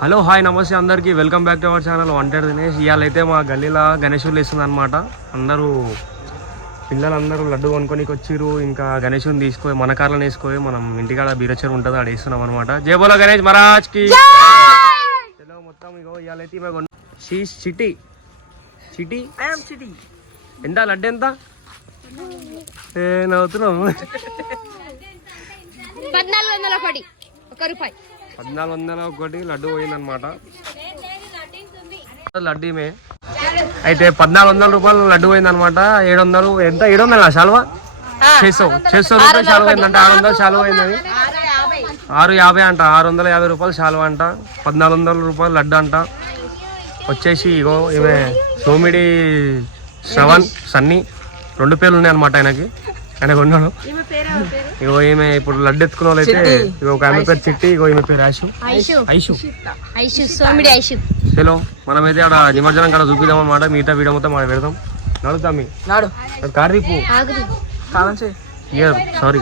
Hello hi నమస్తే అందరికీ welcome back to our channel wanted Dinesh. ఇవాళ అయితే మా గల్లీలో గణేశులు వేస్తుంది అనమాట. అందరూ పిల్లలందరూ లడ్డు కొనుక్కొనికి వచ్చిర్రు. ఇంకా గణేశుని తీసుకొని మన కార్లను వేసుకొని మనం ఇంటికాడ బీరచర్ ఉంటుంది ఆడ వేస్తున్నాం అనమాట. జై బోలో గణేష్ మహారాజ్కి మొత్తం. ఇగో ఇవాళ అయితే చిటి చిటి చిటి ఎంత లడ్డు ఎంత నవ్వుతున్నాము. 1401 లడ్డు పోయిందనమాట. లడ్డీమే అయితే 1400 రూపాయలు లడ్డు పోయిందనమాట. 700 ఎంత 700 శాలువా 600 రూపాయలు శాలువా అయిందంట. 600 శాలువా అయిందని 650 అంట. 650 రూపాయలు శాలువా అంట. 1400 రూపాయలు లడ్డు అంట. వచ్చేసి ఇగో ఈమె సోమిడి శ్రవణ్ సన్నీ 2 పేర్లు ఉన్నాయి అనమాట ఆయనకి. ఆయన కొన్నాడు. ఇగో ఈమె ఇప్పుడు లడ్డు ఎత్తుకున్న వాళ్ళు అయితే ఇగో ఒక ఆమె పేరు చిట్టి, ఇగో ఈమె పేరు ఐషు. చలో మనమైతే ఆడ నిమజ్జనం కాడ చూపిద్దాం అనమాట. మిగతా వీడియో మొత్తం మనం పెడదాం. నడుతామి కార్ దిప్పు సారీ